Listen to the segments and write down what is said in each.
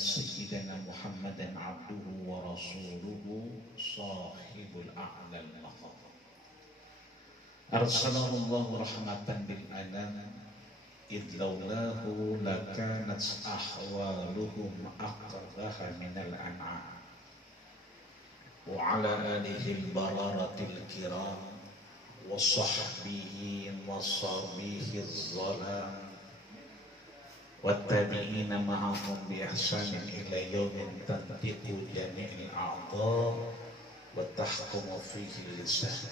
سيدنا محمدا عبده ورسوله صاحب الأعلى المقام أرسله الله رحمة للأنام إذ لولاه لكانت أحوالهم أقبح من الأنعام وعلى آله البررة الكرام وصحبه وصحبه الظلام والتابعين معهم بإحسان إلى يوم تنطق جميع الأعضاء وتحكم فيه اللسان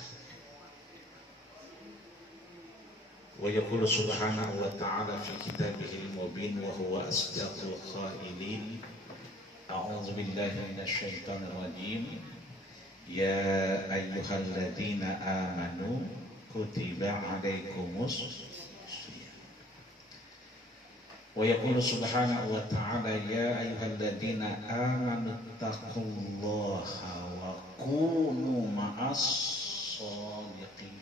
ويقول سبحانه وتعالى في كتابه المبين وهو أصدق القائلين أعوذ بالله من الشيطان الرجيم يا أيها الذين آمنوا كتب عليكم الصيام ويقول سبحانه وتعالى يا أيها الذين آمنوا اتقوا الله وكونوا مع الصادقين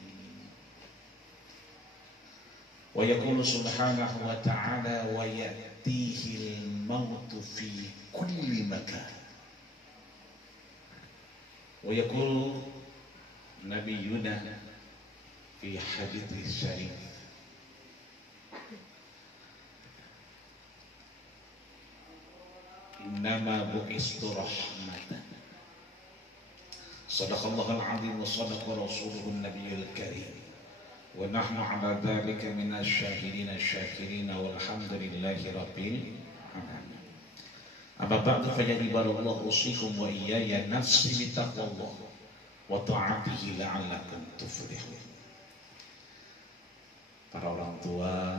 ويقول سبحانه وتعالى ويأتيه الموت في كل مكان ويقول نبينا في حديث الشريف إنما بعثت رحمة صدق الله العظيم وصدق رسوله النبي الكريم ونحن على ذلك من الشاهدين الشاكرين والحمد لله رب العالمين أما بعد فيجب الله أوصيكم وإياي نفسي بتقوى الله وطاعته لعلكم تفلحون. Para orang tua,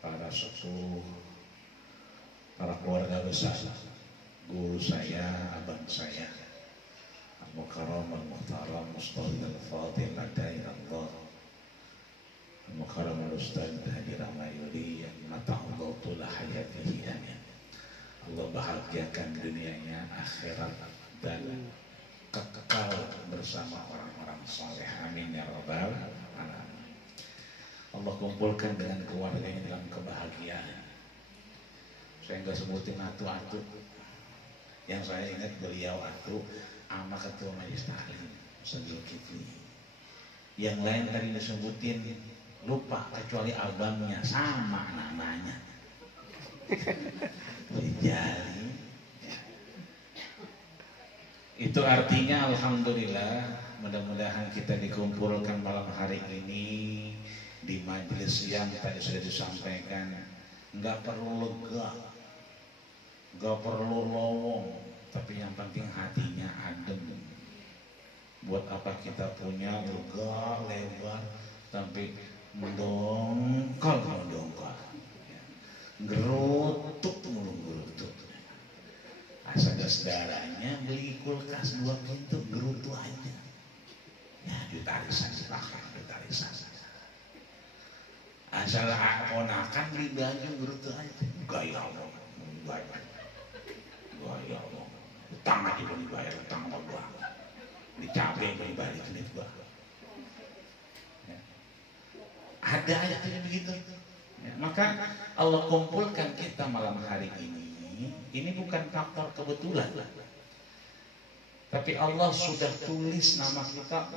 para sepuh, para keluarga besar, guru saya, abang saya, Al-Mukarram Al-Muhtaram Mustahil Al-Fadil Ladai Allah Al-Mukarram Al-Ustaz Hadi Ramayuri yang mata'udatulah hayatihi amin. Allah bahagiakan dunianya, akhirat dan kekal bersama orang-orang saleh, amin ya rabbal alamin. Allah kumpulkan dengan keluarganya dalam kebahagiaan. Saya enggak sebutin atu-atu, yang saya ingat beliau atu sama ketua majelis taklim Zulkifli. Yang lain tadi disebutin lupa kecuali abangnya sama namanya. Jadi itu artinya alhamdulillah, mudah-mudahan kita dikumpulkan malam hari ini di majelis yang tadi sudah disampaikan, nggak perlu lega, nggak perlu lowong, tapi yang penting hatinya adem. Buat apa kita punya lega lebar tapi mendongkal gerutuk mulu gerutuk. Asal darahnya beli kulkas 2 pintu gerutu aja. Ya ditarisan silahkan ditarisan. Asal ponakan beli baju gerutu aja. Gaya Allah. Utang aja belum dibayar, utang sama gua. Dicabai belum balik duit gua. Ya. Ada aja tidak begitu. Ya, maka Allah kumpulkan kita malam hari ini bukan faktor kebetulan. Tapi Allah sudah tulis nama kita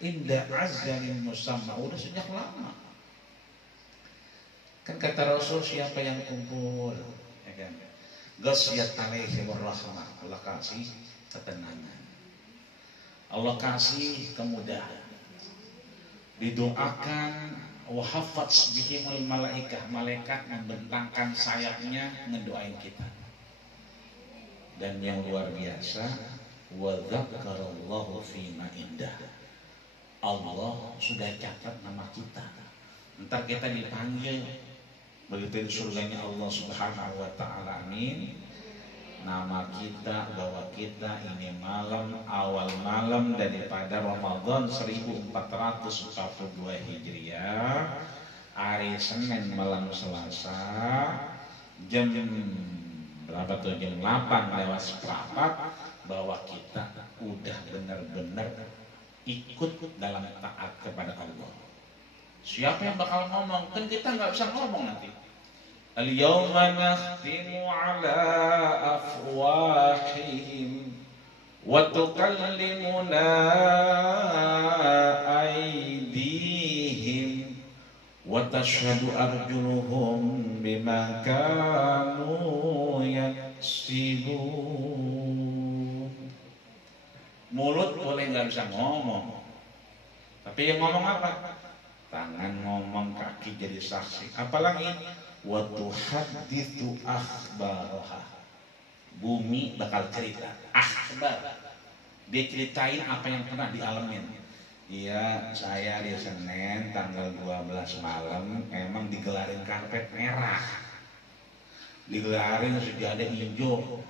inda azalin musamma, udah sejak lama. Kan kata Rasul, siapa yang kumpul, ya kan? Ghasyat alaihi warahmah, Allah kasih ketenangan, Allah kasih kemudahan, didoakan wahafats bihimul malaikah, malaikat membentangkan sayapnya ngedoain kita. Dan yang luar biasa, wa dzakarallahu fima indah, Allah sudah catat nama kita. Entar kita dipanggil begitu di surganya Allah Subhanahu wa taala, amin. Nama kita bahwa kita ini malam, awal malam daripada Ramadan 1442 Hijriah, hari Senin malam Selasa, jam berapa tuh, jam 8 lewat seperempat, bahwa kita udah benar-benar ikut dalam taat kepada Allah. Siapa yang bakal ngomong? Kan kita nggak bisa ngomong nanti. Al-yawma nakhtimu ala afwahihim wa tukallimuna aydihim wa tashhadu arjuluhum bima kanu yaksibun. Mulut boleh nggak bisa ngomong, tapi yang ngomong apa? Tangan ngomong, kaki jadi saksi. Apalagi wa tuhadditsu akhbaraha. Bumi bakal cerita akhbar. Dia ceritain apa yang pernah dialamin. Iya, saya di Senin tanggal 12 malam emang digelarin karpet merah. Digelarin sejadah hijau.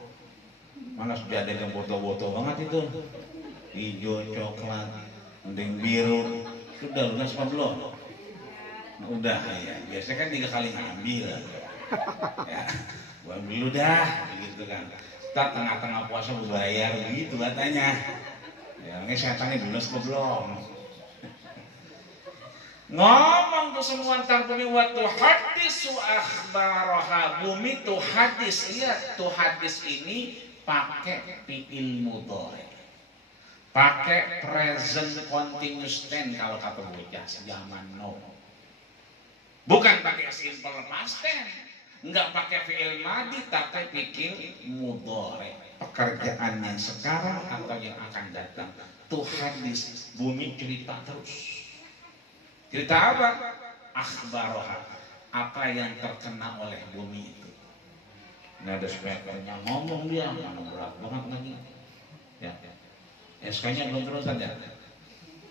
Mana sejadah yang botol-botol banget itu. Hijau, coklat, mending biru. Sudah lunas apa belum? Udah ya, biasanya kan 3 kali ngambil ya, gua ambil dulu dah gitu kan. Ntar tengah-tengah puasa gua bayar begitu katanya ya. Ini setannya lunas apa belum? Ngomong tuh semua ntar bumi waktu hadis akhbaraha. Bumi tuh hadis. Lihat tuh hadis ini pakai fi'il mudhari, pakai present continuous tense kalau kata bocah zaman now. Bukan pakai simple past tense, enggak pakai fi'il madhi, tapi fi'il mudhari. Pekerjaan yang sekarang atau yang akan datang. Tuh hadis, bumi cerita terus. Cerita apa? Akhbaroha. Apa yang terkena oleh bumi itu. Nggak ada speakernya, ngomong dia, mana berat banget lagi. Ya. SK-nya belum terus saja.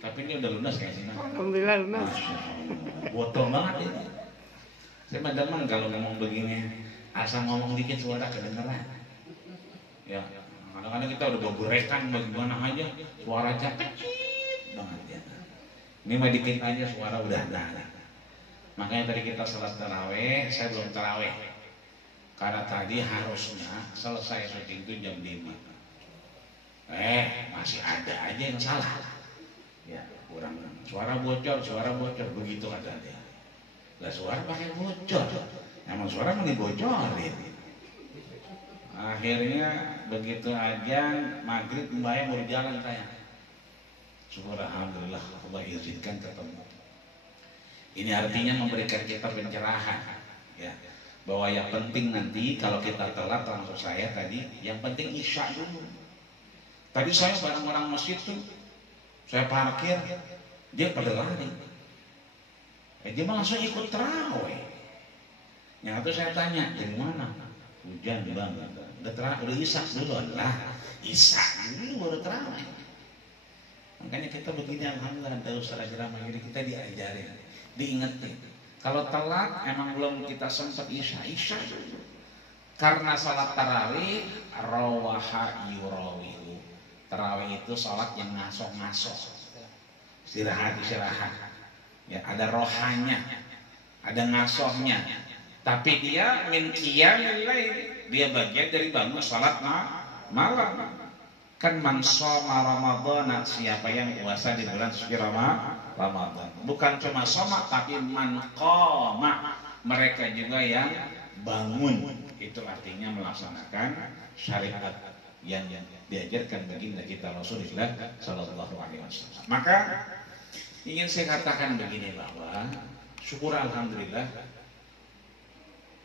Tapi ini udah lunas kayaknya. Alhamdulillah lunas. Botol banget ini. Saya mah demen kalau ngomong begini, asal ngomong dikit suara kedengeran. Ya, kadang-kadang kita udah gorekan bagaimana aja, suara kecil banget ya. Ini mah dikit aja suara udah ada. Makanya tadi kita salat tarawih, saya belum tarawih. Karena tadi harusnya selesai syuting itu jam 5. Masih ada aja yang salah. Ya, kurang suara bocor begitu kata dia. Lah suara pakai bocor. Emang suara mau dibocorin. Akhirnya begitu ajan maghrib sembahyang baru jalan saya. Syukur alhamdulillah Allah izinkan ketemu. Ini artinya memberikan kita pencerahan, ya. Bahwa yang penting nanti kalau kita telat langsung saya tadi, yang penting isya dulu. Tadi saya bareng orang masjid tuh, saya parkir, dia pada lari. Dia langsung ikut tarawih. Yang itu saya tanya, dari mana? Hujan banget. Udah isak dulu lah. Isak dulu baru tarawih. Makanya kita begini alhamdulillah ada usaha ceramah ini kita diajarin, diingetin. Kalau telat emang belum kita sempat isya dulu. Karena salat tarawih rawaha yurawihu. Tarawih itu salat yang ngasoh-ngasoh. Istirahat. Ya, ada rohanya, ada ngasohnya. Tapi dia min qiyamil lail, dia bagian dari bangun salat malam. Kan man shoma Ramadan, siapa yang puasa di bulan suci Ramadan. Bukan cuma shoma tapi man qoma, mereka juga yang bangun. Itu artinya melaksanakan syariat yang diajarkan baginda kita Rasulullah sallallahu alaihi wasallam. Maka ingin saya katakan begini bahwa syukur alhamdulillah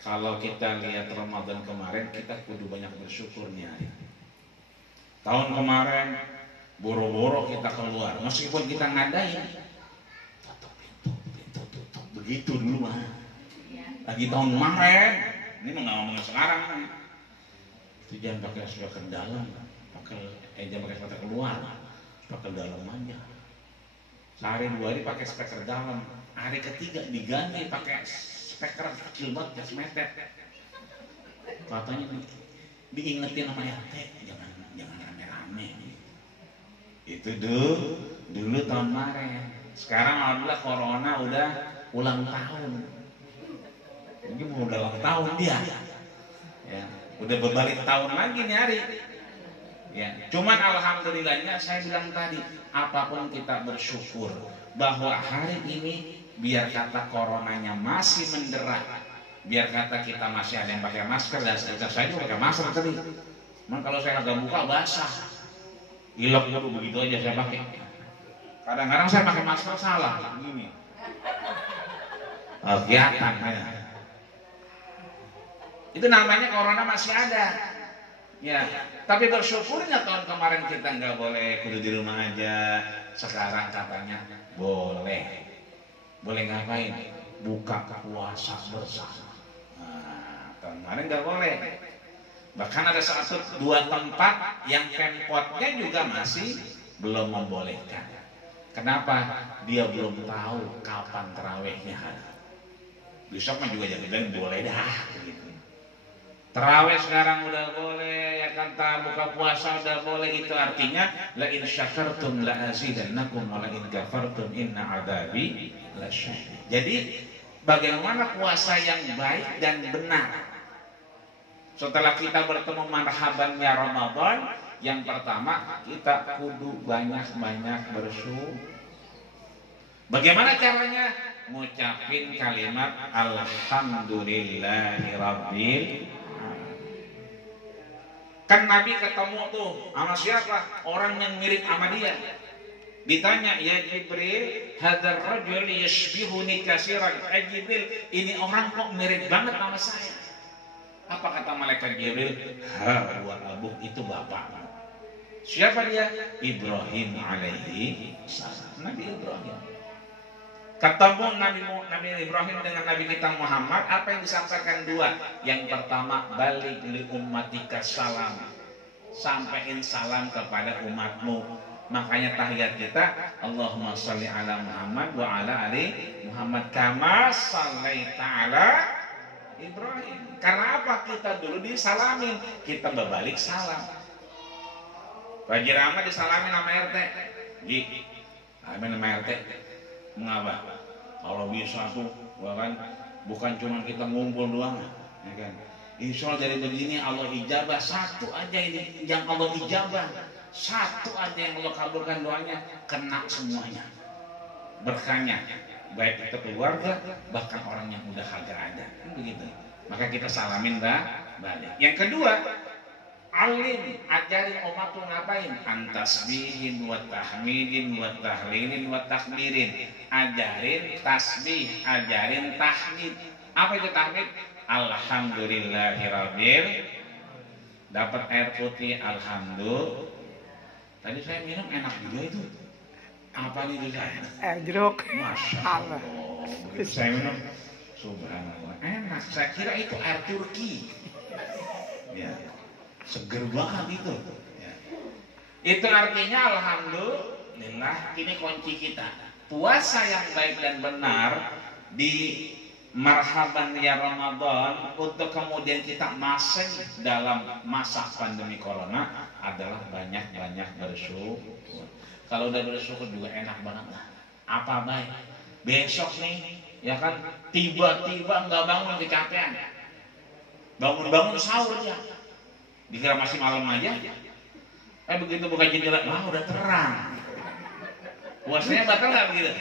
kalau kita lihat Ramadan kemarin kita kudu banyak bersyukur nih hari. Tahun kemarin boro-boro kita keluar meskipun kita ngadain tutup begitu dulu mah. Lagi tahun kemarin ini mah nggak ngomongin sekarang kan. Itu jangan pakai speaker dalam, jangan pakai speaker keluar, speaker dalam aja. Sehari 2 hari pakai speaker dalam, hari ketiga diganti pakai speaker kecil banget, semeter. Katanya diingetin sama RT, jangan rame-rame. Itu dulu tahun kemarin. Sekarang alhamdulillah corona udah ulang tahun. Ini mau ulang tahun dia. Ya, udah berbalik tahun lagi nih hari. Ya, cuman alhamdulillahnya saya bilang tadi, apapun kita bersyukur bahwa hari ini biar kata coronanya masih mendera, Biar kata kita masih ada yang pakai masker, dan saya juga pakai masker tadi. Cuman kalau saya agak buka basah, ilok dulu begitu aja saya pakai. Kadang-kadang saya pakai masker salah, begini. Kelihatan ya. Itu namanya corona masih ada. Ya, tapi bersyukurnya tahun kemarin kita nggak boleh, kudu di rumah aja. Sekarang katanya boleh. Boleh ngapain? Buka puasa bersama. Nah, tahun kemarin nggak boleh. Bahkan ada dua tempat yang Pemkotnya juga masih belum membolehkan. Kenapa? Dia belum tahu kapan tarawihnya. Besok mah juga jangan boleh dah. Gitu. Tarawih sekarang udah boleh, ya kan, buka puasa udah boleh. Itu artinya la in syakartum la azidannakum wa la in kafartum inna adzabi lasyadid. Jadi bagaimana puasa yang baik dan benar? Setelah kita bertemu marhaban ya Ramadan, yang pertama kita kudu banyak-banyak bersyukur. Bagaimana caranya? Ngucapin kalimat alhamdulillahirabbil. Kan Nabi ketemu tuh sama siapa? Orang yang mirip sama dia. Ditanya, ya Jibril, hadzal rajul yashbihuni katsiran. Jibril, ini orang kok mirip banget sama saya. Apa kata malaikat Jibril? Ha wa abuh, itu bapak. Siapa dia? Ibrahim alaihi salam. Nabi Ibrahim. Ketemu Nabi Ibrahim dengan Nabi kita Muhammad, apa yang disampaikan dua? Yang pertama, balik li ummatika salam. Sampaikan salam kepada umatmu. Makanya tahiyat kita, Allahumma sholli ala Muhammad wa ala ali Muhammad kama shallaita ala Ibrahim. Karena apa? Kita dulu disalamin, kita berbalik salam. Haji Rahmat disalamin sama RT. Amin sama RT. Mengapa? Kalau bisa tuh, bukan cuma kita ngumpul doang, ya kan? Insya Allah dari begini Allah ijabah, satu aja ini yang Allah ijabah, satu aja yang Allah kabulkan doanya, kena semuanya, berkahnya, baik itu keluarga, bahkan orang yang udah kagak ada, begitu. Maka kita salamin balik. Yang kedua, alim, ajarin umat tuh ngapain? Antasbihin wa tahmidin wa tahlilin wa takbirin. Ajarin tasbih, ajarin tahmid. Apa itu tahmid? Alhamdulillahirabbil. Dapat air putih, alhamdulillah. Tadi saya minum enak juga itu. Apa nih itu saya? Air jeruk. Masya Allah. Begitu saya minum, subhanallah, enak. Saya kira itu air Turki. Ya. Seger banget itu. Ya. Itu artinya alhamdulillah, ini kunci kita. Puasa yang baik dan benar di marhaban ya Ramadan, untuk kemudian kita masih dalam masa pandemi corona adalah banyak-banyak bersyukur. Kalau udah bersyukur juga enak banget lah. Apa baik? Besok nih, ya kan, tiba-tiba nggak bangun kecapean. Bangun-bangun sahur ya. Dikira masih malam aja, begitu buka jendela, wah udah terang. Puasanya batal nggak begitu?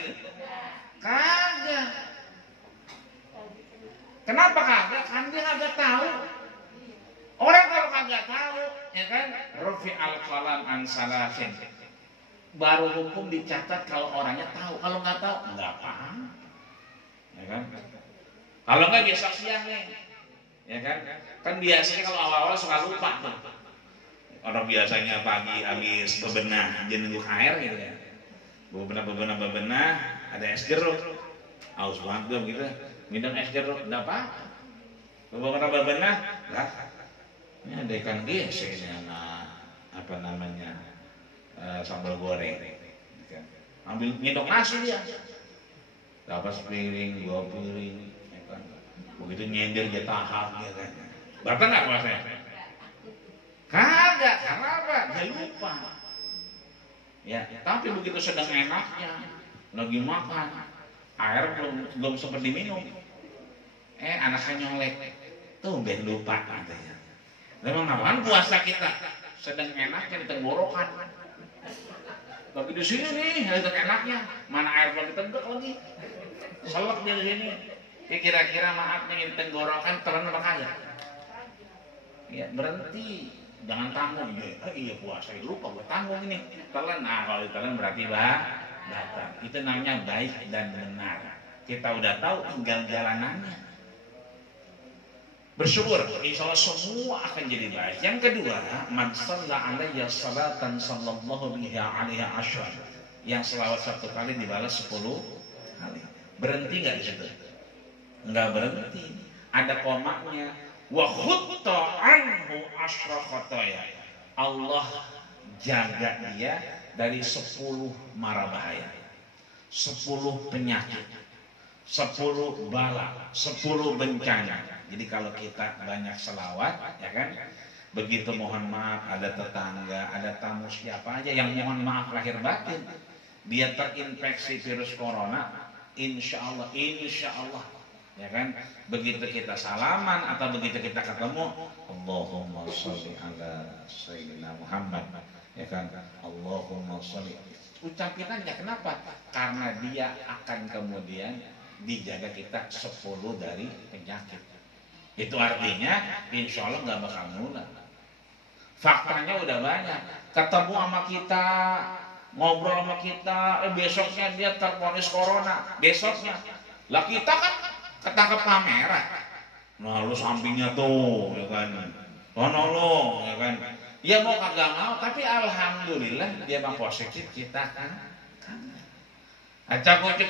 Kagak. Kenapa kagak? Kan dia kagak tahu. Orang kalau kagak tahu, ya kan, rufi al-qalam an salasin. Baru hukum dicatat kalau orangnya tahu. Kalau nggak tahu, nggak paham. Ya kan? Kalau nggak biasa siang nih. Ya kan biasanya kalau awal-awal suka lupa tuh. Orang biasanya pagi habis bebenah jenenguk air gitu ya, bebenah ada es jeruk, haus banget gue begitu, minum es jeruk, enggak apa, bebenah lah, ini ada ikan gesenya, apa namanya, sambal goreng, ambil ngidok nasi dia, dapat sepiring, 2 piring. Begitu nyender dia tahap ya kan. Batal nggak puasanya? Kagak, karena apa? Dia lupa. Ya, tapi begitu sedang enaknya, lagi makan, air belum sempat diminum. Anaknya nyolek, tuh ben lupa katanya. Memang apaan puasa kita? Sedang enaknya di tenggorokan. Tapi di sini nih, sedang enaknya, mana air belum ditegak lagi. Selek dia di sini. Kira-kira maaf ingin tenggorokan telan apa kaya? Ya berhenti, jangan tanggung. Iya puasa, lupa gue tanggung ini. Telan, kalau ditelan berarti batal. Itu namanya baik dan benar. Kita udah tahu, tinggal jalanannya. Bersyukur, insya Allah semua akan jadi baik. Yang kedua, man shalla alayya salatan sallallahu alaihi asyar. Yang selawat satu kali dibalas 10 kali. Berhenti nggak di situ? Nggak berhenti. Ada komanya. Wa khutta anhu asyra khataya. Allah jaga dia dari 10 mara bahaya, 10 penyakit, 10 bala, 10 bencana. Jadi kalau kita banyak selawat, ya kan, begitu mohon maaf ada tetangga, ada tamu siapa aja yang mohon maaf lahir batin, dia terinfeksi virus corona, insya Allah, ya kan, begitu kita salaman atau begitu kita ketemu, Allahumma sholli ala sayyidina Muhammad, ya kan, Allahumma sholli, ucapin aja. Kenapa? Karena dia akan kemudian dijaga kita 10 dari penyakit. Itu artinya insya Allah nggak bakal nular. Faktanya udah banyak. Ketemu sama kita, ngobrol sama kita, besoknya dia terponis corona. Besoknya, lah kita kan ketangkep kamera. Nah lu sampingnya tuh, ya kan. Lo, ya kan. Ya mau kagak mau, tapi alhamdulillah dia mah positif, kita kan. Acak-ucuk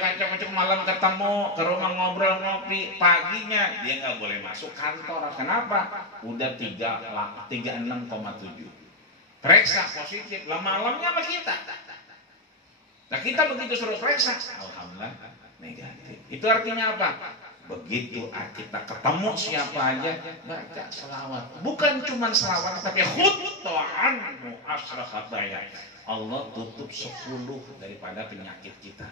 malam ketemu, ke rumah ngobrol ngopi, paginya dia nggak boleh masuk kantor. Kenapa? Udah 36,7. Periksa positif, lah malamnya sama kita. Nah kita begitu suruh periksa, alhamdulillah negatif. Itu artinya apa? Begitu kita ketemu siapa aja, baca selawat. Bukan cuma selawat, tapi khutba'an asra khataya. Allah tutup 10 daripada penyakit kita.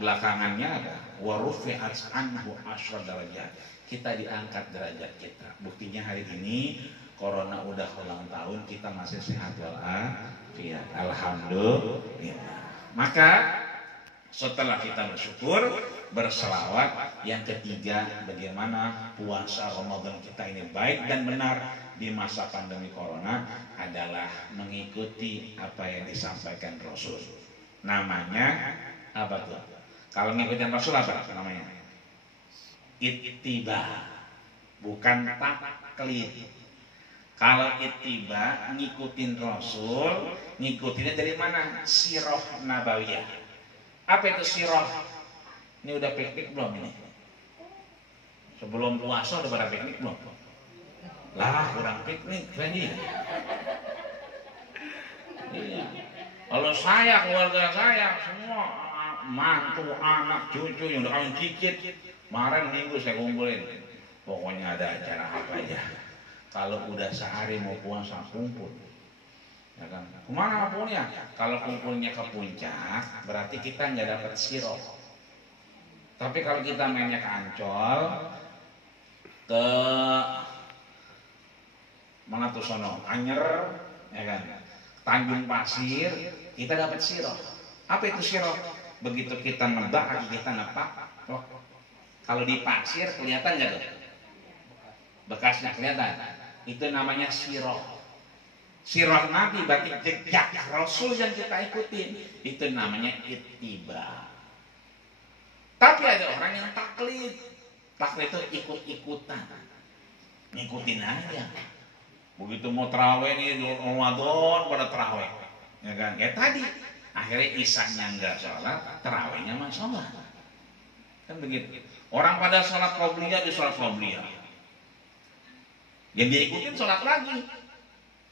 Belakangannya ada warufi'at anhu asyra darajat. Kita diangkat derajat kita. Buktinya hari ini corona udah ulang tahun, kita masih sehat walafiat. Alhamdulillah. Maka setelah kita bersyukur, berselawat, yang ketiga bagaimana puasa Ramadan kita ini baik dan benar di masa pandemi corona adalah mengikuti apa yang disampaikan Rasul. Namanya apa tuh? Kalau ngikutin Rasul apa namanya? Ittiba, bukan taklid. Kalau ittiba ngikutin Rasul, ngikutinnya dari mana? Sirah Nabawiyah. Apa itu sirah? Ini udah piknik belum ini? Sebelum puasa udah pada piknik belum? Lah kurang piknik lagi. Iya. Kalau saya, keluarga saya semua mantu, anak, cucu yang udah kawin cicit, kemarin minggu saya kumpulin. Pokoknya ada acara apa aja. Kalau udah sehari mau puasa kumpul, ya kan? Kemana kumpulnya? Kalau kumpulnya ke puncak, berarti kita nggak dapat sirop. Tapi kalau kita mainnya ke Ancol, ke mana tuh sono, Anyer, ya kan? Tanjung Pasir, kita dapat sirop. Apa itu sirop? Begitu kita nebak, kita nepak. Oh, kalau di pasir kelihatan nggak tuh? Bekasnya kelihatan. Itu namanya sirop. Sirah Nabi berarti jejak Rasul yang kita ikutin. Itu namanya ittiba. Tapi ada orang yang taklid. Taklid itu ikut-ikutan. Ngikutin aja. Begitu mau terawih nih, Ramadan pada terawih. Ya kan? Ya tadi. Akhirnya isanya enggak sholat, terawihnya mah sholat. Kan begitu. Orang pada sholat qobliyah di sholat qobliyah. Yang dia ikutin sholat lagi.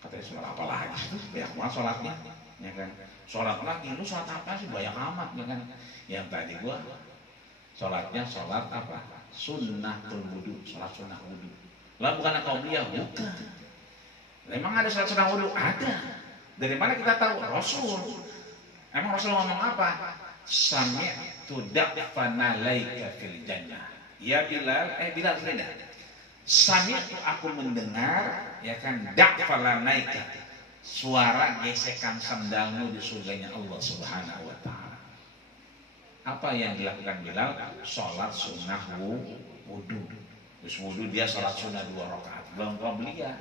Katanya sholat apa lagi? Banyak banget sholatnya. Ya kan? Sholat lagi, lu sholat apa sih? Banyak amat. Ya kan? Yang tadi gua sholatnya sholat apa? Sunnatul wudu. Sholat sunnah wudu. Lah bukan qobliyah, bukan. Emang ada sholat sunnah wudu? Ada. Dari mana kita tahu? Rasul. Emang Rasul ngomong apa? Sami'tu da'fana laika fil jannah. Ya Bilal, Bilal tidak. Sami'tu aku mendengar, ya kan, da'fana laika. Suara gesekan sandalmu di surganya Allah Subhanahu wa taala. Apa yang dilakukan Bilal? Sholat sunnah wudhu. Terus wudhu dia sholat sunnah 2 rakaat. Belum qobliyah,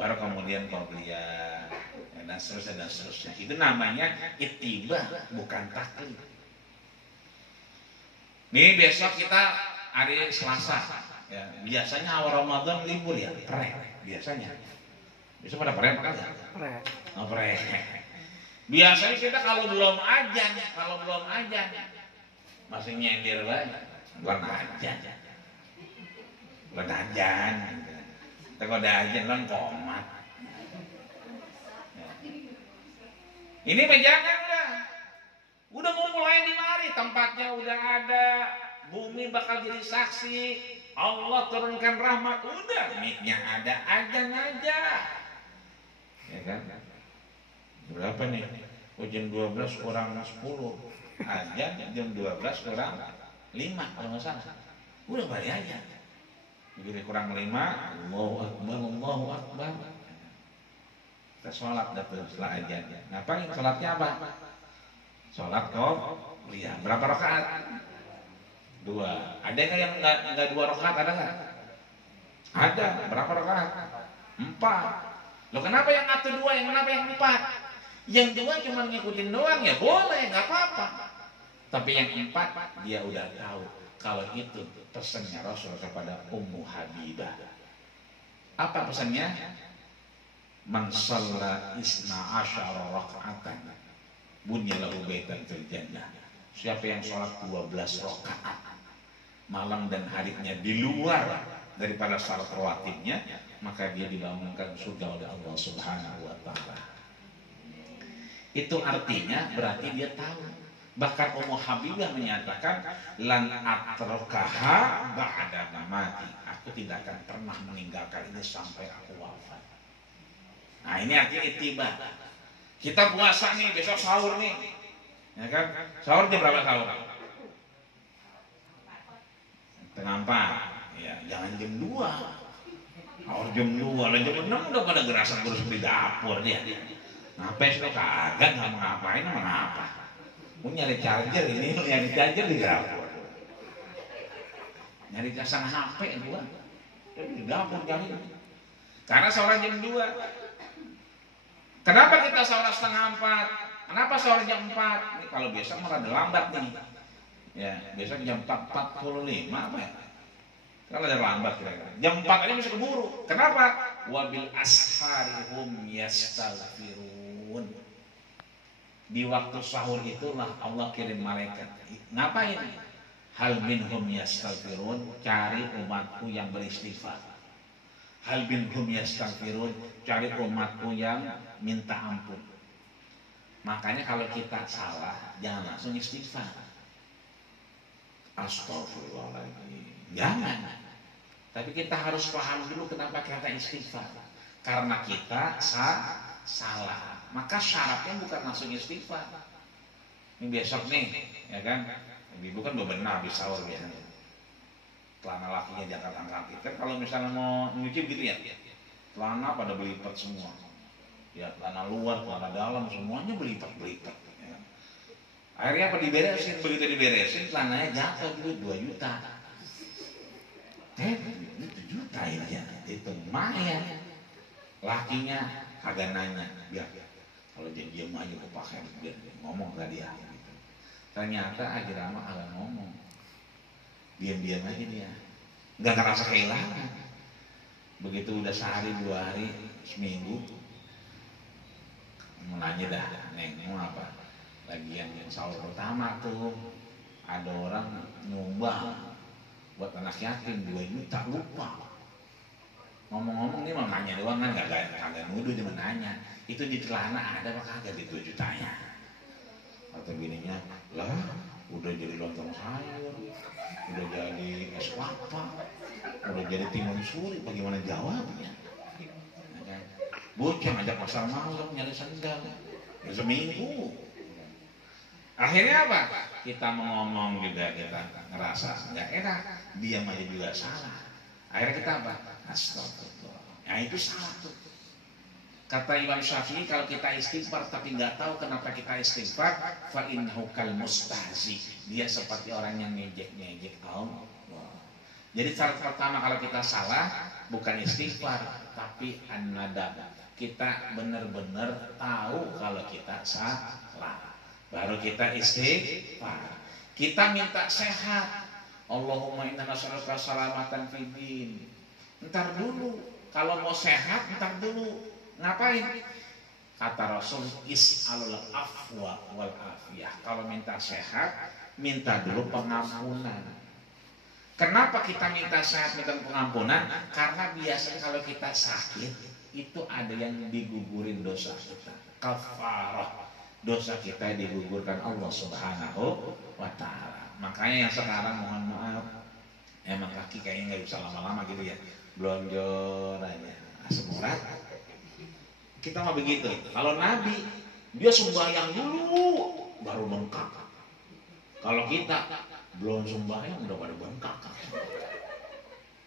baru kemudian qobliyah, dan seterusnya dan seterusnya. Itu namanya ittiba, bukan taklid. Nih besok kita hari Selasa, ya, biasanya awal Ramadan libur ya, prek biasanya. Besok pada prek kan ya? Prek. Oh, prek. Biasanya kita kalau belum ajan masih nyender banget, belum ajan. Kita kalau ada ajan kan komat. Ini jangan lah. Udah mau mulai di mari, tempatnya udah ada, bumi bakal jadi saksi, Allah turunkan rahmat, udah, mic-nya ada, ajan aja. Ya kan? Berapa nih? Oh, jam 12 kurang 10. Ajan jam 12 kurang 5 kalau nggak salah. Udah balik aja. Begitu kurang 5, Allahu Akbar. Kita sholat setelah ajan. Ngapain? Sholatnya apa? Sholat qobliyah. Berapa rakaat? 2. Ada nggak yang nggak 2 rakaat? Ada nggak? Ada. Berapa rakaat? 4. Loh kenapa yang 1 2, yang kenapa yang 4? Yang 2 cuma ngikutin doang ya boleh, nggak apa-apa. Tapi yang 4 dia udah tahu kalau itu pesannya Rasul kepada Ummu Habibah. Apa pesannya? Man shalla isna asyara raka'atan bunyalahu baitan fil jannah. Siapa yang sholat 12 rakaat malam dan harinya di luar daripada salat rawatibnya, maka dia dibangunkan surga oleh Allah Subhanahu wa taala. Itu artinya berarti dia tahu. Bahkan Ummu Habibah menyatakan lan atrakaha ba'da mamati. Aku tidak akan pernah meninggalkan ini sampai aku wafat. Nah, ini artinya ittiba. Kita puasa nih, besok sahur nih. Ya kan? Sahur jam berapa sahur? 3:30. Ya, jangan jam 2. Sahur jam 2, lah jam 6 udah pada gerasa terus di dapur dia. Ngapain lo kagak nggak mau ngapain emang apa? Mau nyari charger ini, nyari charger di dapur. Nyari casang HP gua. Di dapur kali. Karena sahur jam 2. Kenapa kita sahur 3:30? Kenapa sahur jam 4? Ini kalau biasa malah lambat nih. Ya, biasa jam 4:45 apa ya? Kalau ada lambat kira-kira. Jam 4 aja bisa keburu. Kenapa? Wabil asharihum yastaghfirun. Di waktu sahur itulah Allah kirim malaikat. Ngapain? Hal minhum yastaghfirun, cari umatku yang beristighfar. Hal minhum yastaghfirun, cari umatku yang minta ampun. Makanya kalau kita salah jangan langsung istighfar. Astagfirullahaladzim. Jangan. Tapi kita harus paham dulu kenapa kita istighfar. Karena kita salah. Maka syaratnya bukan langsung istighfar. Ini besok nih, ya kan? Ibu kan bebenah habis sahur biasanya. Celana lakinya diangkat-angkat. Kan kalau misalnya mau nyuci gitu ya, celana pada belipat semua. Ya, celana luar, celana dalam, semuanya belipat-belipat. Ya. Akhirnya apa diberesin? Begitu diberesin, celananya jatuh dulu 2 juta. 7 juta ya, itu lumayan. Lakinya kagak nanya, biar kalau dia mau aja kepakai, biar ngomong gak dia. Gitu. Ternyata akhirnya agak ngomong, diam-diam aja dia, nggak ngerasa kehilangan. Begitu udah sehari 2 hari, seminggu, mau nanya dah, Neng mau apa? Lagi yang sahur pertama tuh ada orang nyumbang buat anak yatim 2 juta, lupa. Ngomong-ngomong ini mau nanya doang kan, kagak nuduh, cuma nanya. Itu di celana ada apa kagak di 2 jutanya? Atau bininya, lah udah jadi lontong sayur, udah jadi es kelapa, udah jadi timun suri, bagaimana jawabnya? Bocah ngajak pasar malam nyari sendal, ya seminggu. Akhirnya apa? Kita mau ngomong juga kita ngerasa nggak enak, diam aja juga salah. Akhirnya kita apa? Astagfirullah. Nah itu salah tuh. Kata Imam Syafi'i, kalau kita istighfar tapi nggak tahu kenapa kita istighfar, fa innahu kal mustahzi. Dia seperti orang yang ngejek-ngejek Allah. Jadi syarat pertama kalau kita salah bukan istighfar tapi an-nadab. Kita benar-benar tahu kalau kita salah. Baru kita istighfar. Kita minta sehat. Allahumma inna nas'aluka salamatan fid din. Ntar dulu. Kalau mau sehat ntar dulu. Ngapain? Kata Rasul, is'alul afwa wal afiyah. Kalau minta sehat, minta dulu pengampunan. Kenapa kita minta sehat, minta pengampunan? Karena biasanya kalau kita sakit, itu ada yang digugurin dosa kita. Kafarah. Dosa kita digugurkan Allah Subhanahu wa ta'ala. Makanya yang sekarang mohon maaf, emang kaki kayaknya nggak bisa lama-lama gitu ya. Blonjor aja. Asam urat. Kita mah begitu. Kalau Nabi, dia sembahyang dulu baru bengkak. Kalau kita belum sembahyang udah pada bengkak.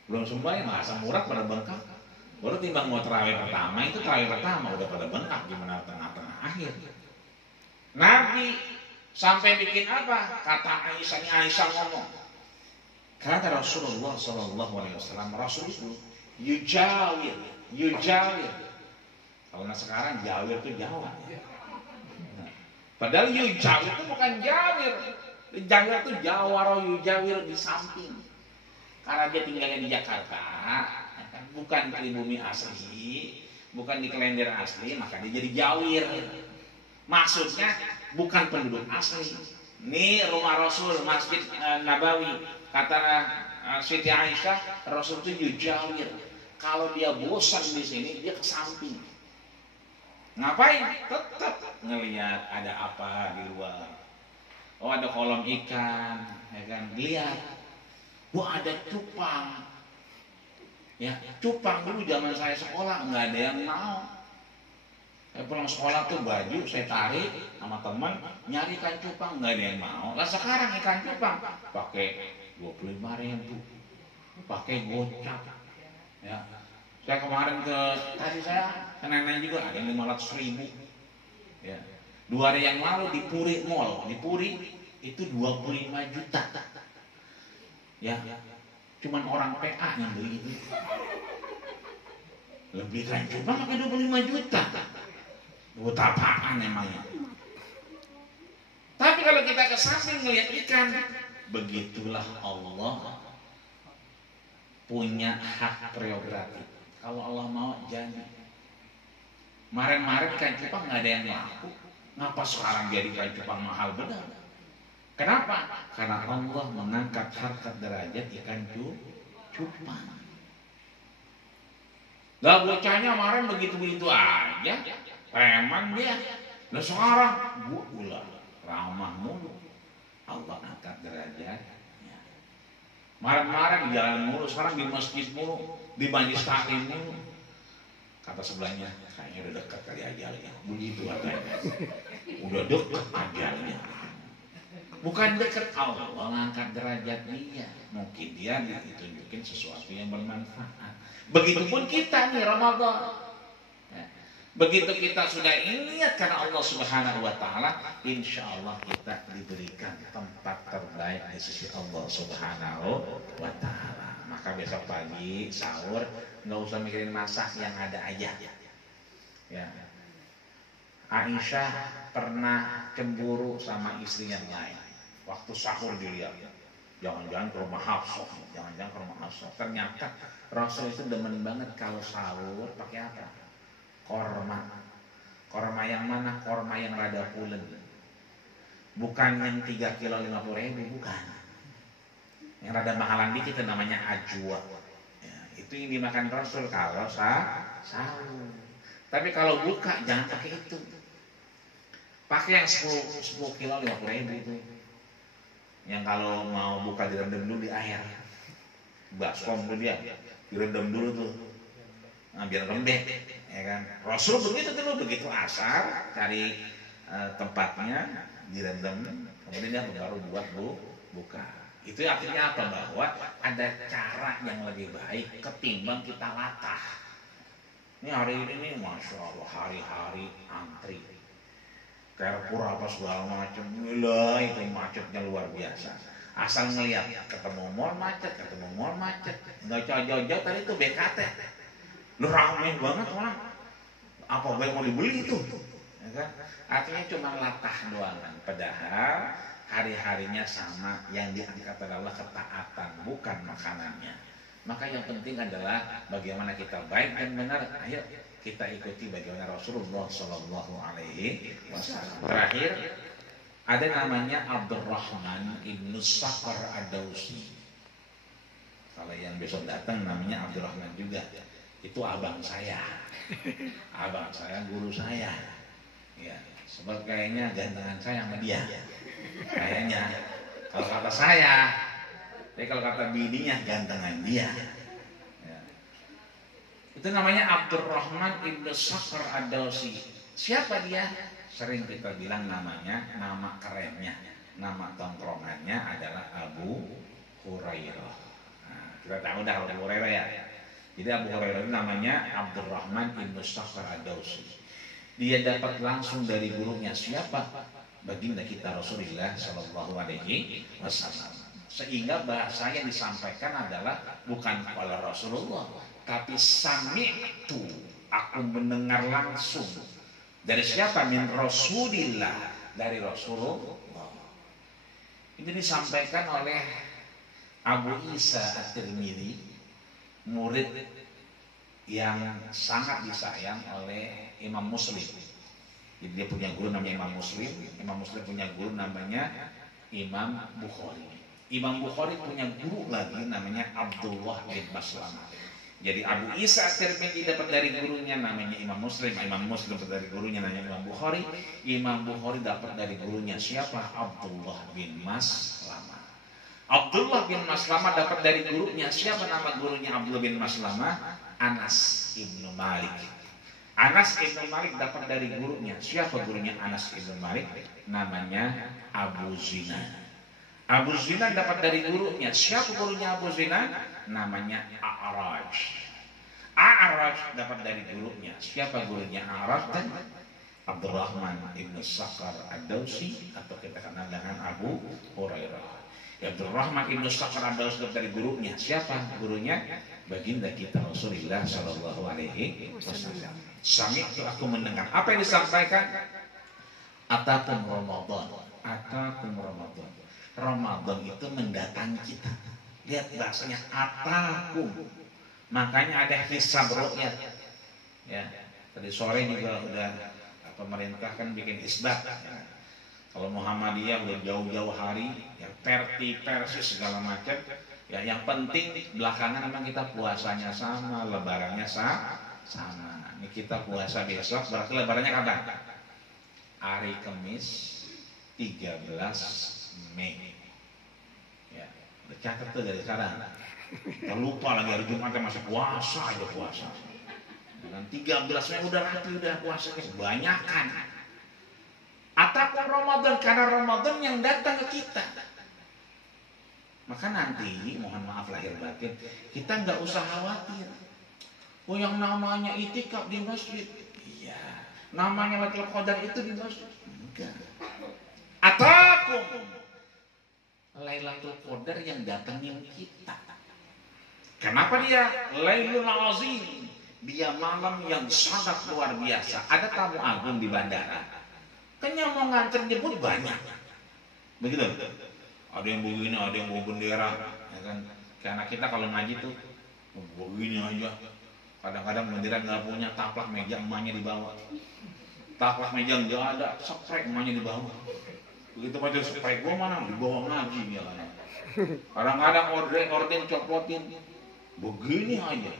Belum sembahyang asam urat pada bengkak. Baru timbang mau terawih pertama, itu terawih pertama udah pada bengkak, gimana tengah-tengah akhir. Nabi sampai bikin apa? Kata Aisyah ngomong. Kata Rasulullah SAW, Rasul itu yujawir. Kalau sekarang jawir itu Jawa. Nah, padahal yujawir itu bukan jawir. Jawir itu jawaro yujawir di samping. Karena dia tinggalnya di Jakarta, bukan di bumi asli, bukan di kalender asli, maka dia jadi jawir. Maksudnya bukan penduduk asli. Ini rumah Rasul, Masjid Nabawi. Kata Siti Aisyah, Rasul itu yujawir. Kalau dia bosan di sini, dia ke samping. Ngapain? Tetap ngelihat ada apa di luar. Oh, ada kolam ikan, ya kan? Lihat. Wah, ada cupang. Ya, cupang dulu zaman saya sekolah nggak ada yang mau. Saya pulang sekolah tuh baju saya tarik sama teman nyari ikan cupang nggak ada yang mau. Lah sekarang ikan cupang pakai 25.000, pakai gocap. Ya. Saya kemarin tadi saya nenek juga ada yang 500.000. Ya. 2 hari yang lalu di Puri Mall, di Puri itu 25 juta. Ya. Cuman orang PA yang beli itu. Lebih kan cuma pakai 25 juta. Buat apaan emangnya? Tapi kalau kita ke samping ngelihat ikan, begitulah Allah punya hak prerogatif. Kalau Allah mau jadi. Kemarin ikan cupang nggak ada yang laku. Ngapa sekarang jadi ikan cupang mahal benar? Kenapa? Karena Allah mengangkat harkat derajat ikan cupang. Lah bocahnya kemarin begitu-begitu aja. Preman dia. Lah sekarang ulah ramah mulu. Allah angkat derajatnya. Kemarin di jalan mulu, sekarang di masjid mulu. Di majlis taklim mulu. Kata sebelahnya, kayaknya udah dekat kali ajalnya. Begitu katanya. Udah dekat ajalnya. Bukan dekat, Allah ngangkat derajat dia. Mungkin dia ditunjukin sesuatu yang bermanfaat. Begitupun kita nih Ramadan. Begitu kita sudah ingat karena Allah Subhanahu wa ta'ala, insya Allah kita diberikan tempat terbaik di sisi Allah Subhanahu wa ta'ala. Maka besok pagi sahur nggak usah mikirin masak, yang ada aja. Ya. Aisyah pernah cemburu sama istri yang lain. Waktu sahur dilihat, jangan-jangan ke rumah Hafsah, jangan-jangan ke rumah Hafsah. Ternyata Rasul itu demen banget kalau sahur pakai apa? Korma. Korma yang mana? Korma yang rada pulen. Bukan yang 3 kilo 50.000, bukan. Yang rada mahalan dikit itu namanya ajwa. Ya, itu yang dimakan Rasul kalau sahur. Tapi kalau buka jangan pakai itu. Pakai yang 10 kilo 50.000 itu. Yang kalau mau buka direndam dulu di air. Baskom tuh dia. Direndam dulu tuh. Nah, biar lembek, ya kan? Rasul begitu dulu, begitu asar cari tempatnya direndam, kemudian dia baru buat buka. Itu artinya apa? Bahwa ada cara yang lebih baik ketimbang kita latah. Ini hari ini nih, masya Allah, hari-hari antri. Carrefour apa segala macam, gila itu macetnya luar biasa. Asal ngeliat, ketemu mall macet, nggak jauh-jauh tadi tuh BKT, lu rame banget orang, apa gue mau dibeli itu, ya kan? Artinya cuma latah doang kan. Padahal hari-harinya sama, yang diangkat adalah ketaatan, bukan makanannya. Maka yang penting adalah bagaimana kita baik dan benar. Ayo kita ikuti bagaimana Rasulullah Shallallahu Alaihi Wasallam. Terakhir ada namanya Abdurrahman ibnu Sakhar ad-Dawsi. Kalau yang besok datang namanya Abdurrahman juga. Itu abang saya, guru saya. Ya, sebab kayaknya gantengan saya sama dia. Kayaknya kalau kata saya, tapi kalau kata bininya gantengan dia. Ya. Itu namanya Abdurrahman ibnu Sakhar ad-Dawsi. Siapa dia? Sering kita bilang namanya, nama kerennya, nama tongkrongannya adalah Abu Hurairah. Nah, kita tahu dah Abu Hurairah ya. Jadi Abu Hurairah itu namanya Abdurrahman ibnu Sakhar ad-Dawsi. Dia dapat langsung dari gurunya siapa? Baginda kita Rasulullah Shallallahu Alaihi Wasallam. Sehingga bahasa yang disampaikan adalah bukan oleh Rasulullah, tapi sami'tu, aku mendengar langsung. Dari siapa? Min Rasulillah, dari Rasulullah. Ini disampaikan oleh Abu Isa at-Tirmidzi, murid yang sangat disayang oleh Imam Muslim. Jadi dia punya guru namanya Imam Muslim. Imam Muslim punya guru namanya Imam Bukhari. Imam Bukhari punya guru lagi namanya Abdullah bin Maslamah. Jadi Abu Isa at-Tirmidzi dapat dari gurunya namanya Imam Muslim. Imam Muslim dapat dari gurunya namanya Imam Bukhari. Imam Bukhari dapat dari gurunya siapa? Abdullah bin Maslamah. Abdullah bin Maslamah dapat dari gurunya siapa? Nama gurunya Abdullah bin Maslamah? Anas ibnu Malik. Anas ibnu Malik dapat dari gurunya siapa? Gurunya Anas ibnu Malik namanya Abu Zina. Abu Zina dapat dari gurunya siapa? Gurunya Abu Zina namanya A'raj. A'raj dapat dari gurunya siapa? Gurunya A'raj dan Abdurrahman ibnu Sakhar ad-Dawsi, atau kita kenal dengan Abu Hurairah. Abdurrahman ibnu Sakhar ad-Dawsi dapat dari gurunya siapa? Gurunya baginda kita Rasulullah Shallallahu Alaihi Wasallam. Sami'tu, aku mendengar. Apa yang disampaikan? Atakum Ramadan. Atakum Ramadan. Ramadan itu mendatangi kita. Lihat bahasanya atakum. Makanya ada hisab ru'yat. Ya, tadi sore juga udah pemerintah kan bikin isbat. Ya. Kalau Muhammadiyah udah jauh-jauh hari, ya Persis segala macam. Ya, yang penting belakangan memang kita puasanya sama, lebarannya sama. Ini kita puasa besok, berarti lebarannya kapan? Hari Kamis 13 Mei. Ya, udah catat tuh dari sekarang. Kita lupa lagi hari Jumatnya masih puasa aja puasa. Dan 13 Mei udah rapi, udah puasanya kebanyakan. Ataupun Ramadan, karena Ramadan yang datang ke kita. Maka nanti, mohon maaf lahir batin, kita nggak usah khawatir. Oh, yang namanya itikaf di masjid, iya. Namanya Lailatul Qadar itu di masjid, enggak. Atakum Lailatul Qadar yang datangin kita. Kenapa dia Lailul Azim? Dia malam yang sangat luar biasa. Ada tamu agung di bandara. Kan yang mau nganter jemput banyak. Begitu. Ada yang begini, ada yang bawa bendera, ya kan? Karena kita kalau ngaji tuh begini aja. Kadang-kadang bendera nggak punya, taplak meja emaknya di bawah. Taplak meja nggak ada, sprek emaknya di bawah. Begitu baca sprek gua mana di bawah ngaji ya kan? Kadang-kadang orden copotin, begini aja,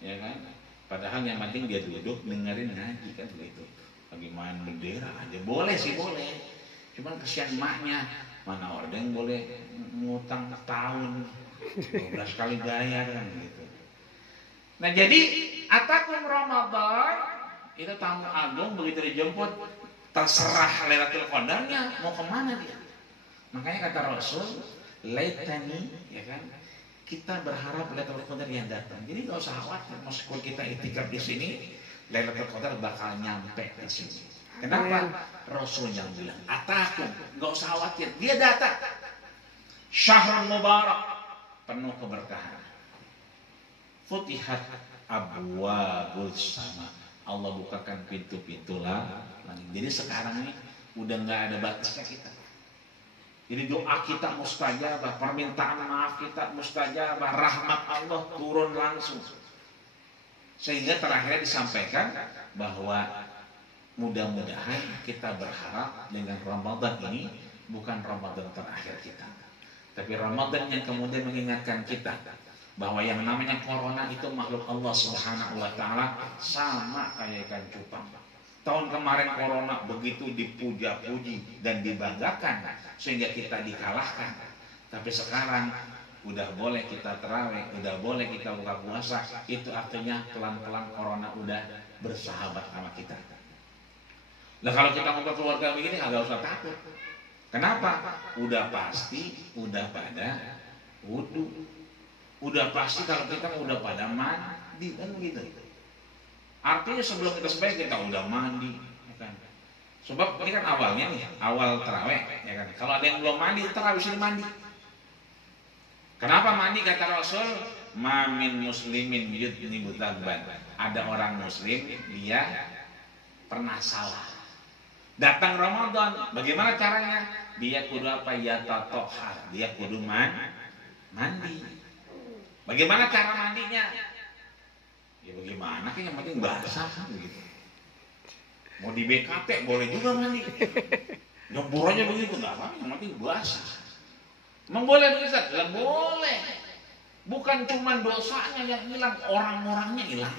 ya kan? Padahal yang penting dia duduk dengerin ngaji kan begitu. Lagi main bendera aja, boleh sih boleh. Cuman kesian emaknya. Mana orden boleh ngutang tahun 12 kali bayar kan gitu. Nah jadi atakum Ramadan itu tamu agung begitu dijemput terserah Lailatul Qadarnya mau kemana dia. Makanya kata Rasul, laitani, ya kan, kita berharap Lailatul Qadar yang datang. Jadi nggak usah khawatir, meskipun kita itikaf di sini, Lailatul Qadar bakal nyampe di sini. Kenapa? Rasul yang bilang, atakum, nggak usah khawatir, dia datang. Syahrul Mubarak, penuh keberkahan. Futihat abwabul sama, Allah bukakan pintu-pintu langit. Jadi sekarang ini udah nggak ada batasnya kita. Jadi doa kita mustajabah, permintaan maaf kita mustajabah, rahmat Allah turun langsung. Sehingga terakhir disampaikan bahwa mudah-mudahan kita berharap dengan Ramadan ini bukan Ramadan terakhir kita, tapi Ramadan yang kemudian mengingatkan kita bahwa yang namanya corona itu makhluk Allah Subhanahu wa taala, sama kayak ikan cupang. Tahun kemarin corona begitu dipuja-puji dan dibanggakan sehingga kita dikalahkan. Tapi sekarang udah boleh kita tarawih, udah boleh kita buka puasa. Itu artinya pelan-pelan corona udah bersahabat sama kita. Nah kalau kita ngobrol keluarga begini agak usah takut. Kenapa? Udah pasti udah pada wudu. Udah pasti kalau kita udah pada mandi kan begitu. Artinya sebelum kita sebaik kita udah mandi, ya kan? Sebab ini kan awalnya nih, awal tarawih, ya kan? Kalau ada yang belum mandi, tarawih sini mandi. Kenapa mandi? Kata Rasul, mamin muslimin yudnibu dzamban. Ada orang muslim dia pernah salah. Datang Ramadan, bagaimana caranya? Dia kudu apa? Ya tatohar, dia kudu mandi. Bagaimana cara mandinya? Ya bagaimana kan yang penting basah begitu. Mau di BKT boleh juga mandi. Nyebur aja begitu nggak apa-apa, yang penting basah. Emang boleh Ustaz? Lah boleh. Bukan cuma dosanya yang hilang, orang-orangnya hilang.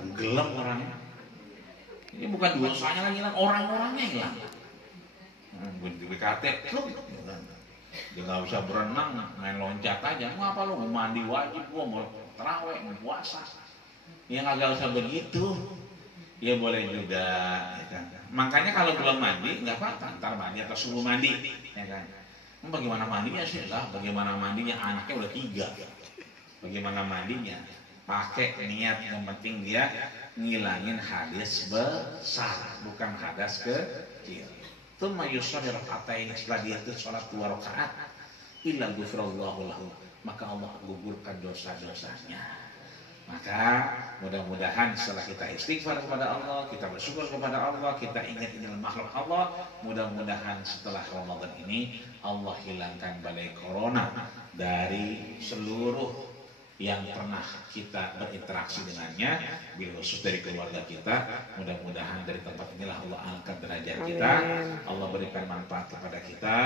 Tenggelam orangnya. Ini bukan dosanya yang hilang, orang-orangnya hilang. Di BKT klub. Dia nggak usah berenang, main loncat aja. Mau apa lu? Mau mandi wajib, gua mau terawih, mau puasa. Yang agak usah begitu. Ya boleh juga, ya kan? Makanya kalau belum mandi nggak apa-apa, ntar mandi atau suruh mandi, ya kan? Bagaimana mandinya sih lah? Bagaimana mandinya? Anaknya udah 3. Bagaimana mandinya? Pakai niat, yang penting dia ngilangin hadas besar, bukan hadas kecil. Tsumma yusalli raka'atain, setelah dia itu sholat 2 rakaat, illa ghufirallahu lahu, maka Allah gugurkan dosa-dosanya. Maka mudah-mudahan setelah kita istighfar kepada Allah, kita bersyukur kepada Allah, kita ingat ini makhluk Allah, mudah-mudahan setelah Ramadan ini Allah hilangkan badai corona dari seluruh yang pernah kita berinteraksi dengannya, bil khusus dari keluarga kita. Mudah-mudahan dari tempat inilah Allah angkat derajat kita, Allah berikan manfaat kepada kita,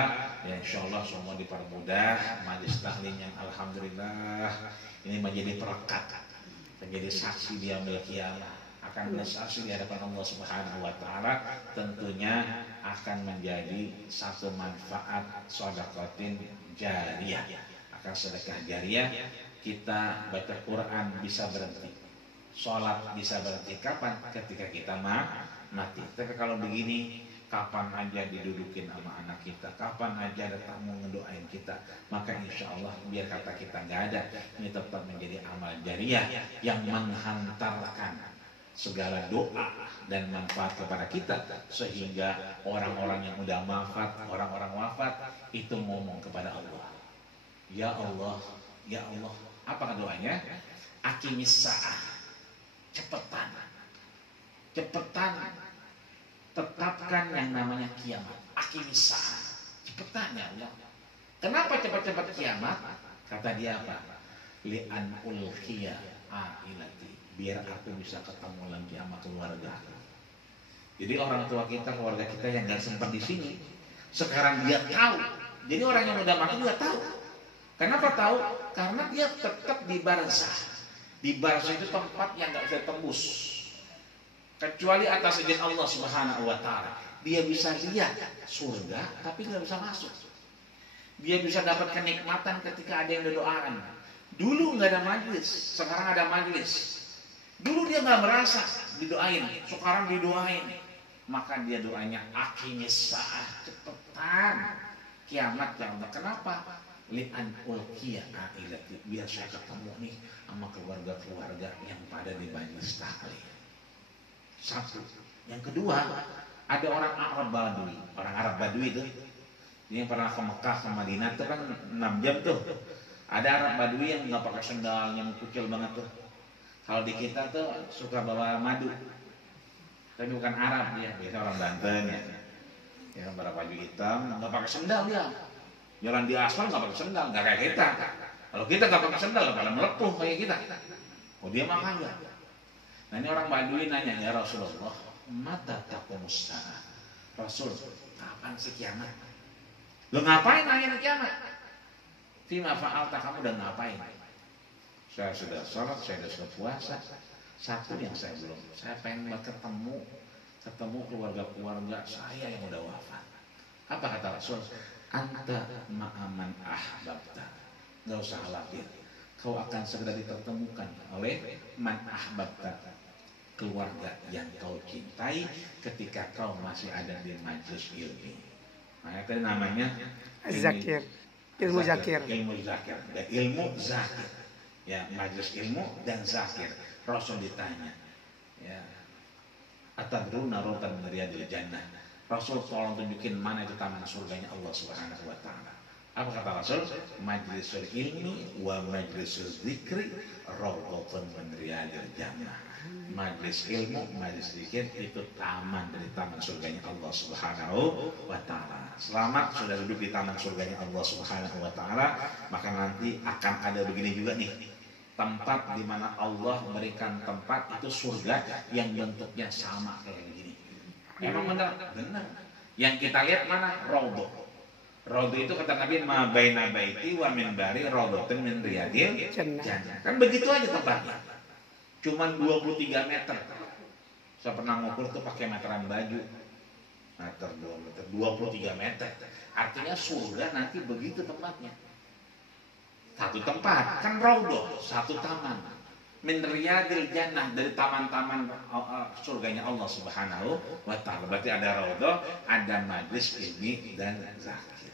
ya insyaallah semua dipermudah. Majelis taklim yang alhamdulillah ini menjadi perekat, menjadi saksi di yaumil qiyamah, akan bersaksi di hadapan Allah Subhanahu wa taala, tentunya akan menjadi satu manfaat sedekatin jariyah, akan sedekah jariyah. Kita baca Quran bisa berhenti, sholat bisa berhenti. Kapan? Ketika kita mati. Tapi kalau begini, kapan aja didudukin sama anak kita, kapan aja ada tamu ngedoain kita, maka insya Allah biar kata kita nggak ada, ini tetap menjadi amal jariyah yang menghantarkan segala doa dan manfaat kepada kita, sehingga orang-orang yang udah wafat, orang-orang wafat itu ngomong kepada Allah, ya Allah, ya Allah. Apa doanya? Aqimis sa'ah, cepetan tetapkan yang namanya kiamat. Aqimis sa'ah, cepetan ya Allah. Kenapa cepat-cepat kiamat? Kata dia apa? Li'an ulqiya ailati, biar aku bisa ketemu lagi sama keluarga. Jadi orang tua kita, keluarga kita yang nggak sempat di sini, sekarang dia tahu. Jadi orang yang udah mati juga tahu. Kenapa tahu? Karena dia tetap di barzah. Di barzah itu tempat yang nggak bisa tembus, kecuali atas izin Allah Subhanahu wa taala. Dia bisa lihat surga tapi nggak bisa masuk. Dia bisa dapat kenikmatan ketika ada yang doakan. Dulu nggak ada majelis, sekarang ada majelis. Dulu dia nggak merasa didoain, sekarang didoain. Maka dia doanya aqimis sa'ah, cepetan kiamat ya Allah. Kenapa? li'an ulqiya ailati, biar saya ketemu nih sama keluarga-keluarga yang pada di majelis taklim. Satu. Yang kedua, ada orang Arab Badui. Orang Arab Badui itu yang pernah ke Mekah ke Madinah itu kan 6 jam tuh. Ada Arab Badui yang nggak pakai sendal, yang kecil banget tuh. Kalau di kita tuh suka bawa madu, tapi bukan Arab dia, biasa orang Banten ya. Ya baju hitam, nggak pakai sendal dia. Jalan di aspal nggak pakai sendal, nggak kayak kita. Kalau kita nggak pakai sendal, pada melepuh kayak kita. Oh dia mah kagak. Nah ini orang Badui nanya, ya Rasulullah, mata taqumus saah. Rasul, kapan sih kiamat? Lo ngapain nanya kiamat? Fima fa'alta, kamu udah ngapain? Saya sudah sholat, saya sudah puasa. Satu yang saya belum, saya pengen ketemu keluarga-keluarga saya yang udah wafat. Apa kata Rasul? Anta ma'aman ahbabta. Gak usah khawatir, kau akan segera ditemukan oleh man ahbabta, keluarga yang kau cintai ketika kau masih ada di majelis ilmu. Nah, itu namanya Zakir, ilmu zakir. Ilmu zakir, dan ilmu zakir. Ya, majelis ilmu dan zakir. Rasul ditanya, ya, atadruna rotan min riyadil jannah. Rasul tolong tunjukin mana itu taman surganya Allah Subhanahu wa taala. Apa kata Rasul? Majlisul ilmi wa majlisul zikri rawdatun min riyadil jannah. Majlis ilmu, majlis zikir itu taman dari taman surganya Allah Subhanahu wa taala. Selamat sudah duduk di taman surganya Allah Subhanahu wa taala, maka nanti akan ada begini juga nih. Tempat di mana Allah memberikan tempat itu surga yang bentuknya sama kayak begini. Emang benar? Benar. Yang kita lihat mana? Raudhah. Raudhah itu kata Nabi, ma baina baiti wa minbari raudhatun min riyadil jannah. Kan begitu aja tempatnya. Cuman 23 meter. Saya pernah ngukur tuh pakai meteran baju. Meter 2 meter, 23 meter. Artinya surga nanti begitu tempatnya. Satu tempat, kan raudhah, satu taman. Min riyadil jannah, dari taman-taman surganya Allah Subhanahu wa taala. Berarti ada raudhah, ada majlis ilmi dan zakir,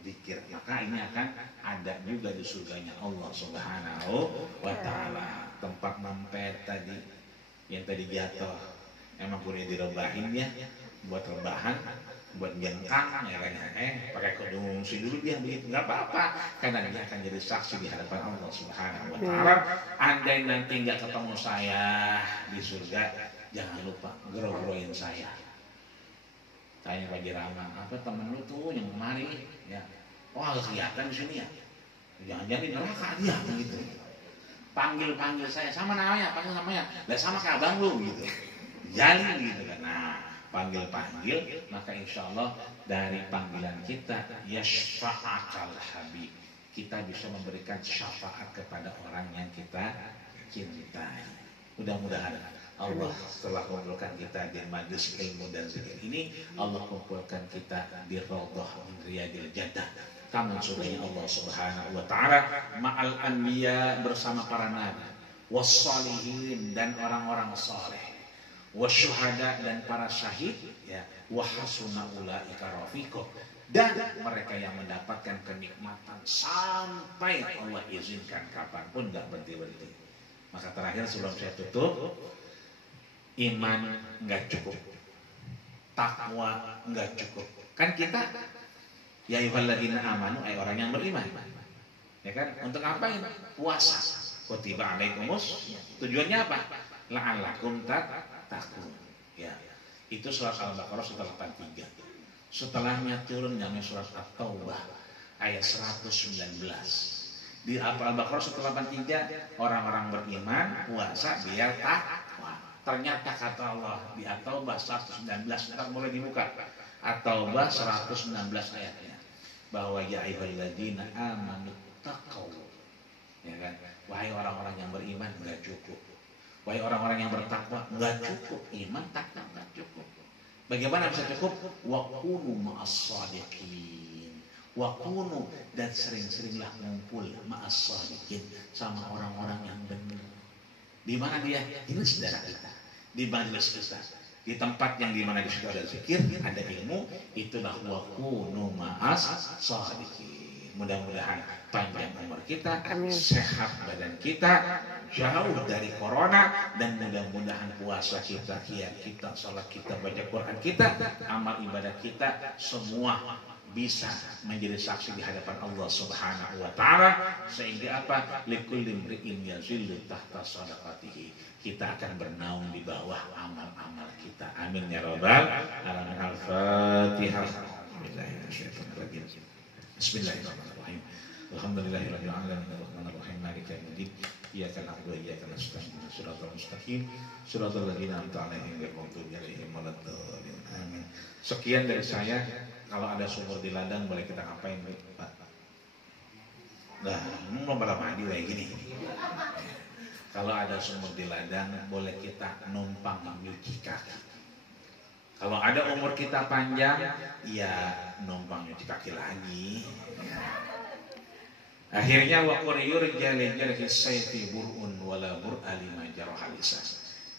zikir. Maka ini akan ada juga di surganya Allah Subhanahu wa taala. Tempat mampet tadi yang tadi jatuh, emang boleh direbahin ya, buat rebahan, buat jengkang ya kan, pakai kerudung ngungsi dulu dia begitu, nggak apa-apa, karena dia akan jadi saksi di hadapan Allah Subhanahu wa taala. Andai nanti nggak ketemu saya di surga, jangan lupa gero-geroin saya. Tanya Pak Rama, apa temen lu tuh yang kemari ya, oh agak kelihatan di sini ya, jangan-jangan di neraka dia begitu. Panggil saya, sama namanya, panggil namanya, lah sama kayak abang lu gitu, jalin gitu kan. Nah, panggil, maka insya Allah dari panggilan kita, yashfa'akal habib, kita bisa memberikan syafaat kepada orang yang kita cintai. Mudah-mudahan Allah setelah mengumpulkan kita di majlis ilmu dan zikir ini, Allah kumpulkan kita di raudhah min riyadil jannah, taman surganya Allah Subhanahu wa taala, ma'al anbiya, bersama para nabi, wassalihin, dan orang-orang saleh, wasyuhada, dan para syahid, ya, wa hasuna ulaika rafiqa, dan mereka yang mendapatkan kenikmatan sampai Allah izinkan kapanpun, nggak berhenti-berhenti. Maka terakhir sebelum saya tutup, iman nggak cukup, takwa nggak cukup. Kan kita ya ayyuhalladzina amanu, orang yang beriman, ya kan? Untuk ngapain? Puasa. Kutiba alaikumus, tujuannya apa? La'allakum tattaqun. Ya. Itu surat Al-Baqarah surat 83. Setelahnya turun namanya surat At-Taubah ayat 119. Di Al-Baqarah surat 83, orang-orang beriman puasa biar takwa. Ternyata kata Allah di At-Taubah 119, ntar boleh dibuka. At-Taubah 119 ayatnya, bahwa ya ayyuhalladzina amanu taqaw, ya kan, wahai orang-orang yang beriman, enggak cukup. Wahai orang-orang yang bertakwa, enggak cukup. Iman, takwa enggak cukup. Bagaimana bisa cukup? Wa kunu ma'as-shadiqin. Wa kunu, dan sering-seringlah ngumpul ma'as-shadiqin, sama orang-orang yang benar. Di mana dia? Ini saudara kita, di majelis kita, di tempat yang dimana di situ ada zikir, ada ilmu, itulah wa kunu ma'as-shadiqin. mudah-mudahan panjang umur kita, Amin. sehat badan kita, jauh dari corona, dan mudah-mudahan puasa kita, qiyam kita, salat kita, baca Quran kita, amal ibadah kita semua bisa menjadi saksi di hadapan Allah Subhanahu wa taala, sehingga apa? Likulli imri'in yazillu tahta shadaqatihi. Kita akan bernaung di bawah amal-amal kita. Amin ya rabbal alamin. Al-Fatihah. Bismillahirrahmanirrahim. Alhamdulillahirabbil alamin arrahmanir rahim maliki yaumiddin. Iyyaka na'budu wa iyyaka nasta'in. Shiratal mustaqim. Shiratal ladzina an'amta 'alaihim ghairil maghdubi 'alaihim waladdallin. Amin. Sekian dari saya. Kalau ada sumur di ladang boleh kita ngapain, Pak? Nah, mau pada mandi kayak gini. Kalau ada sumur di ladang boleh kita numpang nyuci kaki. Kalau ada umur kita panjang, ya numpang nyuci kaki lagi. Akhirnya wa quriyur jalil sayfi bur'un wala bur'a lima jarahal lisan.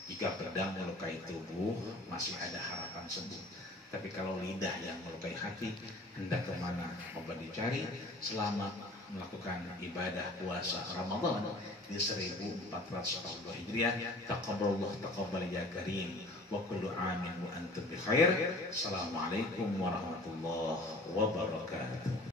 Jika pedang melukai tubuh, masih ada harapan sembuh. Tapi kalau lidah yang melukai hati, hendak kemana obat dicari selama melakukan ibadah puasa Ramadan di 1442 Hijriah. Taqabbalallahu taqabbal ya karim wa kullu amin wa antum bi khair. Assalamualaikum warahmatullahi wabarakatuh.